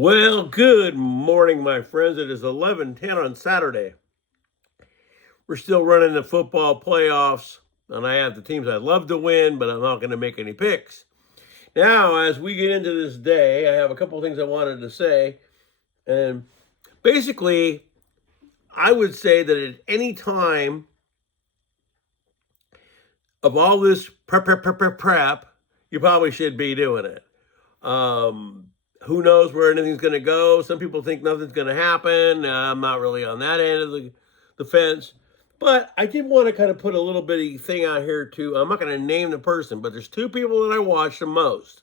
Well, good morning, my friends. It is 11:10 on Saturday. We're still running the football playoffs, and I have the teams I'd love to win, but I'm not going to make any picks. Now, as we get into this day, I have a couple of things I wanted to say. And basically, I would say that at any time of all this prep, you probably should be doing it. Who knows where anything's going to go? Some people think nothing's going to happen. I'm not really on that end of the fence. But I did want to kind of put a little bitty thing out here too. I'm not going to name the person, but there's two people that I watch the most.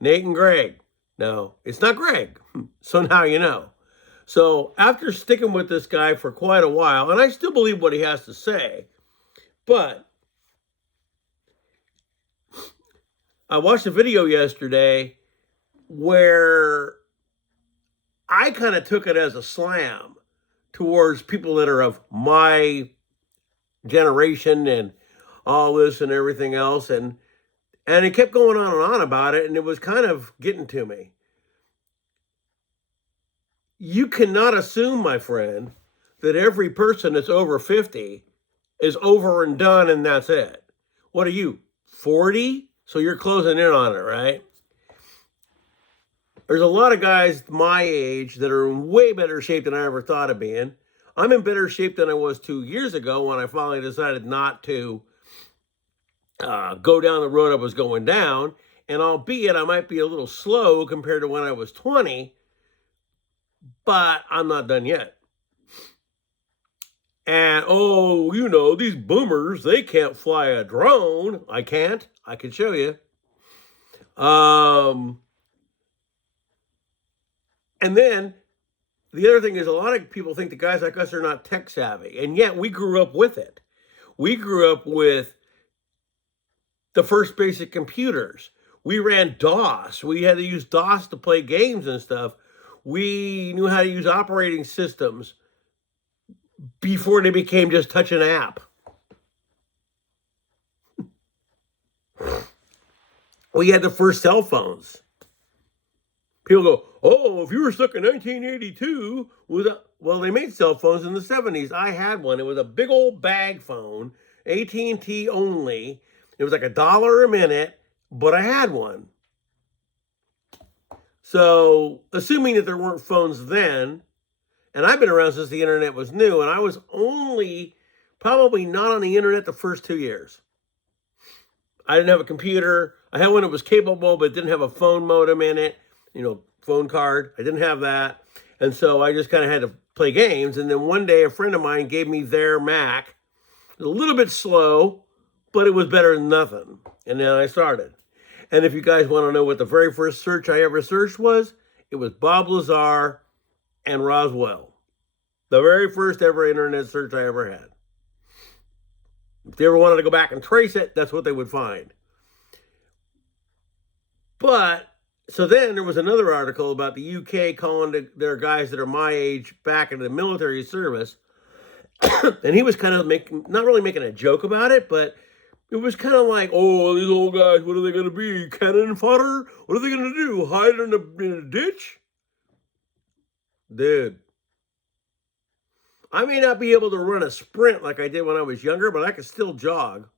Nate and Greg. No, it's not Greg. So now you know. So after sticking with this guy for quite a while, and I still believe what he has to say, but I watched a video yesterday where I kind of took it as a slam towards people that are of my generation and all this and everything else. And it kept going on and on about it, and it was kind of getting to me. You cannot assume, my friend, that every person that's over 50 is over and done and that's it. What are you, 40? So you're closing in on it, right? There's a lot of guys my age that are in way better shape than I ever thought of being. I'm in better shape than I was 2 years ago when I finally decided not to go down the road I was going down. And albeit I might be a little slow compared to when I was 20, but I'm not done yet. And, these boomers, they can't fly a drone. I can't. I can show you. And then the other thing is a lot of people think the guys like us are not tech savvy. And yet we grew up with it. We grew up with the first basic computers. We ran DOS. We had to use DOS to play games and stuff. We knew how to use operating systems before they became just touch an app. We had the first cell phones. People go, oh, if you were stuck in 1982, well, they made cell phones in the 70s. I had one. It was a big old bag phone, AT&T only. It was like $1 a minute, but I had one. So, assuming that there weren't phones then, and I've been around since the internet was new, and I was only probably not on the internet the first 2 years. I didn't have a computer. I had one that was capable, but didn't have a phone modem in it. Phone card. I didn't have that. And so I just kind of had to play games. And then one day a friend of mine gave me their Mac. It was a little bit slow, but it was better than nothing. And then I started. And if you guys want to know what the very first search I ever searched was, it was Bob Lazar and Roswell. The very first ever internet search I ever had. If they ever wanted to go back and trace it, that's what they would find. But so then there was another article about the UK calling their guys that are my age back into the military service. And he was kind of not really making a joke about it, but it was kind of like, oh, these old guys, what are they going to be? Cannon fodder? What are they going to do? Hide in a ditch? Dude. I may not be able to run a sprint like I did when I was younger, but I can still jog.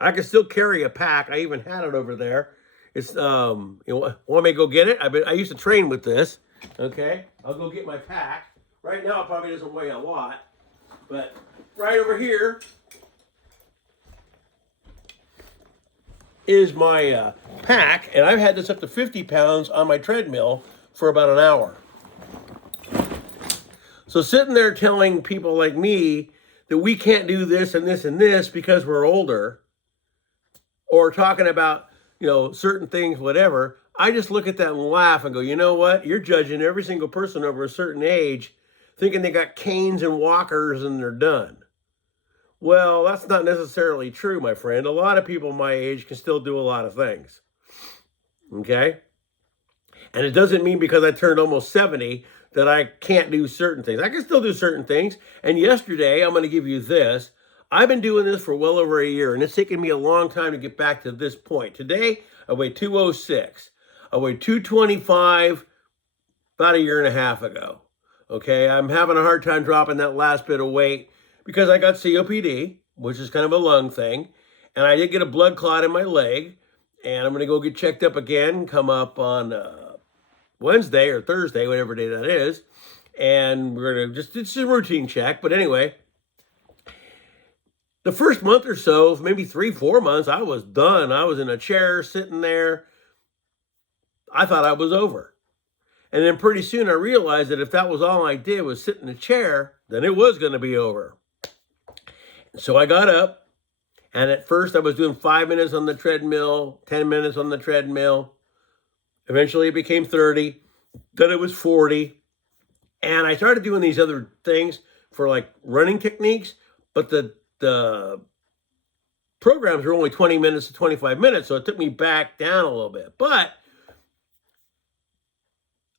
I can still carry a pack. I even had it over there. It's, want me to go get it? I used to train with this. Okay, I'll go get my pack. Right now, it probably doesn't weigh a lot, but right over here is my pack, and I've had this up to 50 pounds on my treadmill for about an hour. So sitting there telling people like me that we can't do this and this and this because we're older, or talking about certain things, whatever, I just look at that and laugh and go, you know what? You're judging every single person over a certain age, thinking they got canes and walkers and they're done. Well, that's not necessarily true, my friend. A lot of people my age can still do a lot of things. Okay? And it doesn't mean because I turned almost 70 that I can't do certain things. I can still do certain things. And yesterday, I'm going to give you this. I've been doing this for well over a year, and it's taken me a long time to get back to this point. Today, I weigh 206. I weighed 225 about a year and a half ago. Okay, I'm having a hard time dropping that last bit of weight because I got COPD, which is kind of a lung thing. And I did get a blood clot in my leg. And I'm going to go get checked up again, come up on Wednesday or Thursday, whatever day that is. And we're going to it's a routine check. But anyway, the first month or so, maybe 3-4 months, I was done. I was in a chair sitting there. I thought I was over. And then pretty soon I realized that if that was all I did was sit in a chair, then it was going to be over. So I got up, and at first I was doing 5 minutes on the treadmill, 10 minutes on the treadmill. Eventually it became 30. Then it was 40. And I started doing these other things for like running techniques, but the programs were only 20 minutes to 25 minutes, so it took me back down a little bit. But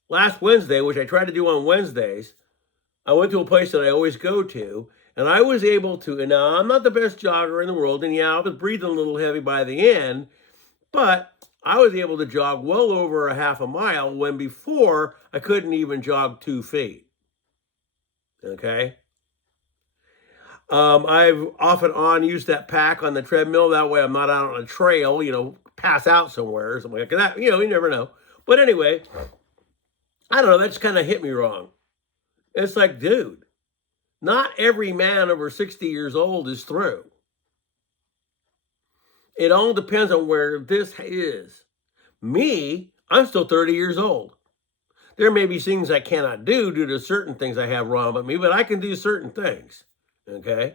last Wednesday, which I try to do on Wednesdays, I went to a place that I always go to, and I was able to, and now I'm not the best jogger in the world, and yeah, I was breathing a little heavy by the end, but I was able to jog well over a half a mile when before I couldn't even jog 2 feet. Okay? I've off and on used that pack on the treadmill. That way I'm not out on a trail, pass out somewhere or something like that. You never know. But anyway, I don't know, that just kind of hit me wrong. It's like, dude, not every man over 60 years old is through. It all depends on where this is. Me, I'm still 30 years old. There may be things I cannot do due to certain things I have wrong with me, but I can do certain things, okay?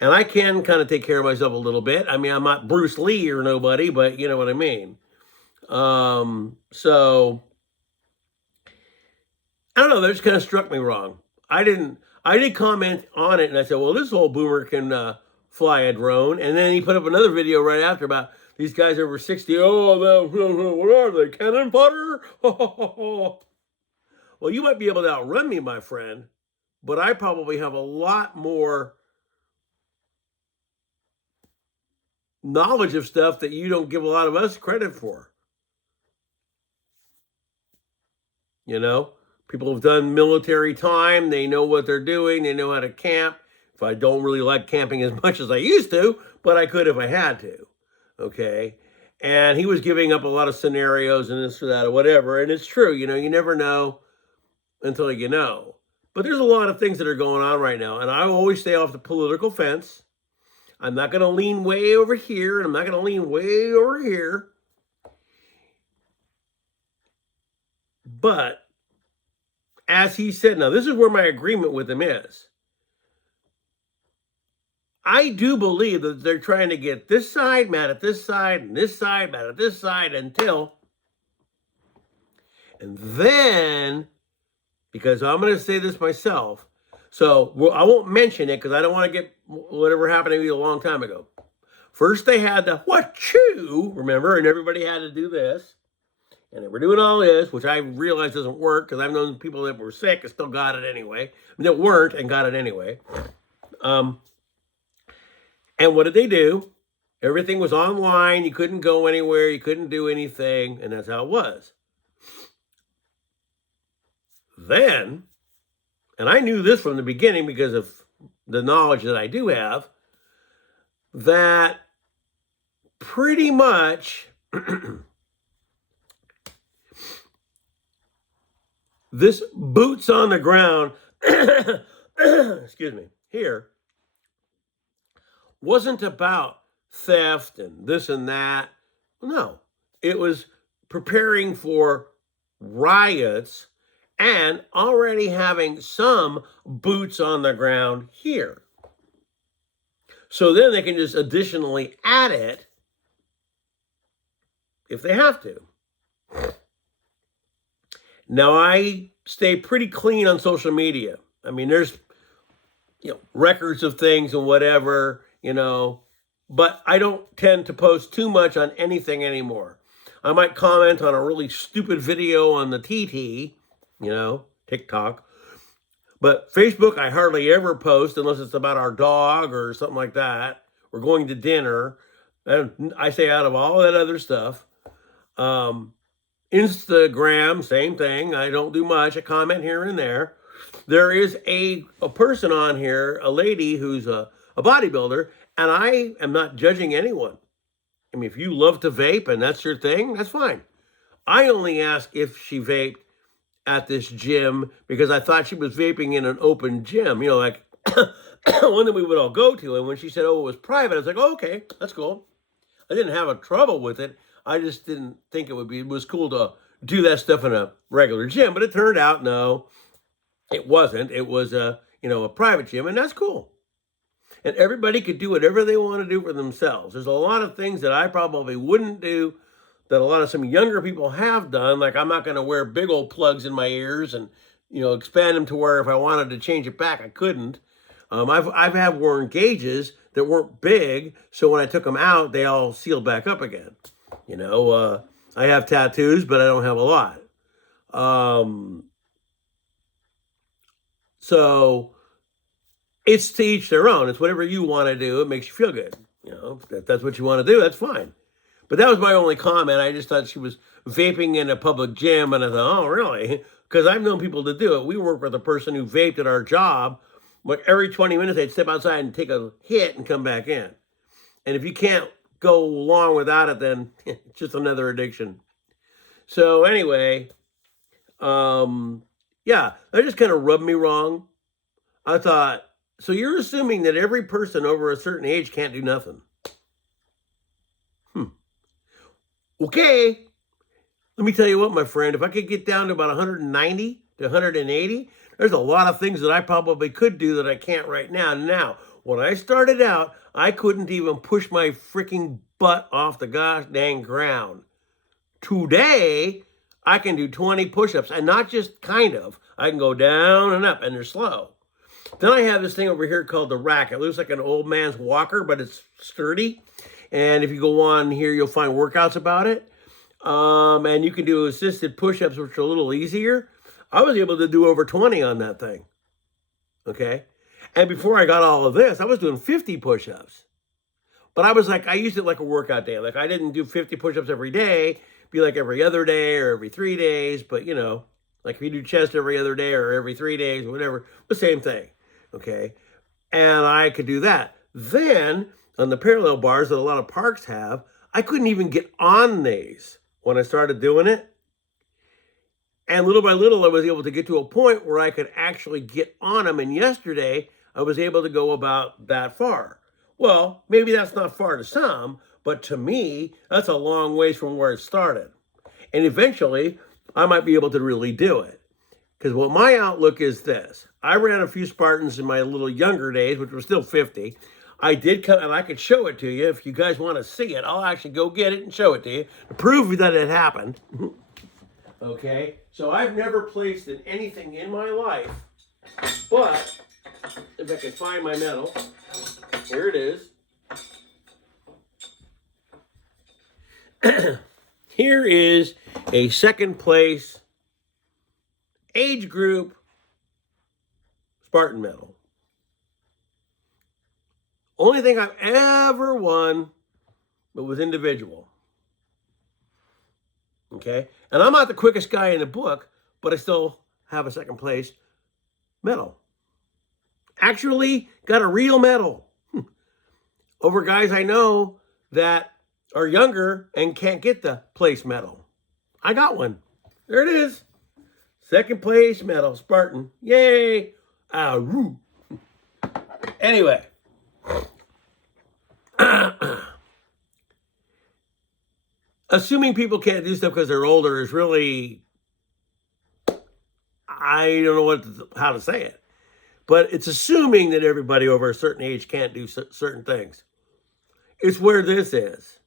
And I can kind of take care of myself a little bit. I mean, I'm not Bruce Lee or nobody, but you know what I mean. So I don't know, that just kind of struck me wrong. I did comment on it, and I said, well, this old boomer can fly a drone. And then he put up another video right after about these guys over 60. Oh, what are they, cannon fodder? Well, you might be able to outrun me, my friend, but I probably have a lot more knowledge of stuff that you don't give a lot of us credit for. People have done military time. They know what they're doing. They know how to camp. If I don't really like camping as much as I used to, but I could if I had to. Okay. And he was giving up a lot of scenarios and this or that or whatever. And it's true. You never know until you know. But there's a lot of things that are going on right now. And I always stay off the political fence. I'm not going to lean way over here. And I'm not going to lean way over here. But as he said, now this is where my agreement with him is. I do believe that they're trying to get this side mad at this side and this side mad at this side and then, because I'm going to say this myself, so I won't mention it because I don't want to get whatever happened to me a long time ago. First they had the what you, remember, and everybody had to do this. And they were doing all this, which I realize doesn't work because I've known people that were sick and still got it anyway. That weren't and got it anyway. And what did they do? Everything was online. You couldn't go anywhere. You couldn't do anything. And that's how it was. Then, and I knew this from the beginning because of the knowledge that I do have, that pretty much this boots on the ground, excuse me, here, wasn't about theft and this and that. No, it was preparing for riots and already having some boots on the ground here. So then they can just additionally add it if they have to. Now, I stay pretty clean on social media. I mean, there's, records of things and whatever, but I don't tend to post too much on anything anymore. I might comment on a really stupid video on the TT, TikTok. But Facebook, I hardly ever post unless it's about our dog or something like that. We're going to dinner. And I say out of all that other stuff. Instagram, same thing. I don't do much. I comment here and there. There is a person on here, a lady who's a bodybuilder, and I am not judging anyone. I mean, if you love to vape and that's your thing, that's fine. I only asked if she vaped at this gym because I thought she was vaping in an open gym, you know, like one that we would all go to. And when she said, oh, it was private, I was like, oh, okay, that's cool. I didn't have a trouble with it. I just didn't think it was cool to do that stuff in a regular gym. But it turned out, no, it wasn't. It was a private gym, and that's cool. And everybody could do whatever they want to do for themselves. There's a lot of things that I probably wouldn't do that a lot of some younger people have done. Like, I'm not going to wear big old plugs in my ears and, expand them to where if I wanted to change it back, I couldn't. I've had worn gauges that weren't big, so when I took them out, they all sealed back up again. I have tattoos, but I don't have a lot. So it's to each their own. It's whatever you want to do. It makes you feel good. If that's what you want to do, that's fine. But that was my only comment. I just thought she was vaping in a public gym, and I thought, oh, really? Because I've known people to do it. We work with a person who vaped at our job. Like every 20 minutes, they'd step outside and take a hit and come back in. And if you can't go long without it, then it's just another addiction. So anyway, yeah, that just kind of rubbed me wrong. I thought, so you're assuming that every person over a certain age can't do nothing. Okay. Let me tell you what, my friend, if I could get down to about 190 to 180, there's a lot of things that I probably could do that I can't right now. Now, when I started out, I couldn't even push my freaking butt off the gosh dang ground. Today, I can do 20 push-ups, and not just kind of. I can go down and up, and they're slow. Then I have this thing over here called the rack. It looks like an old man's walker, but it's sturdy. And if you go on here, you'll find workouts about it. And you can do assisted push-ups, which are a little easier. I was able to do over 20 on that thing. Okay? And before I got all of this, I was doing 50 push-ups. But I used it like a workout day. Like, I didn't do 50 push-ups every day. Be like every other day or every 3 days. But, like if you do chest every other day or every 3 days, whatever, the same thing. Okay? And I could do that. Then, on the parallel bars that a lot of parks have, I couldn't even get on these when I started doing it. And little by little, I was able to get to a point where I could actually get on them. And yesterday, I was able to go about that far. Well, maybe that's not far to some, but to me, that's a long ways from where it started. And eventually, I might be able to really do it. Because what my outlook is this. I ran a few Spartans in my little younger days, which were still 50. I did come, and I could show it to you. If you guys want to see it, I'll actually go get it and show it to you to prove that it happened. Okay, so I've never placed in anything in my life, but if I can find my medal, here it is. Here is a second place age group Spartan medal. Only thing I've ever won, but was individual. Okay? And I'm not the quickest guy in the book, but I still have a second place medal. Actually, got a real medal over guys I know that are younger and can't get the place medal. I got one. There it is. Second place medal, Spartan. Yay! Ah-roo. Anyway. Assuming people can't do stuff because they're older is really, I don't know how to say it, but it's assuming that everybody over a certain age can't do certain things. It's where this is.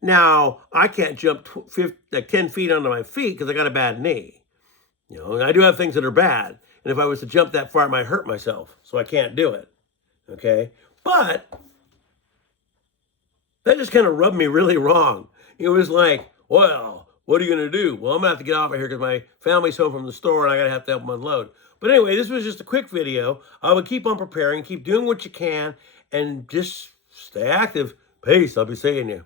Now, I can't jump 10 feet onto my feet because I got a bad knee. And I do have things that are bad. And if I was to jump that far, I might hurt myself. So I can't do it. Okay? But that just kind of rubbed me really wrong. It was like, well, what are you going to do? Well, I'm going to have to get off of here because my family's home from the store and I got to have to help them unload. But anyway, this was just a quick video. I would keep on preparing, keep doing what you can, and just stay active. Peace. I'll be seeing you.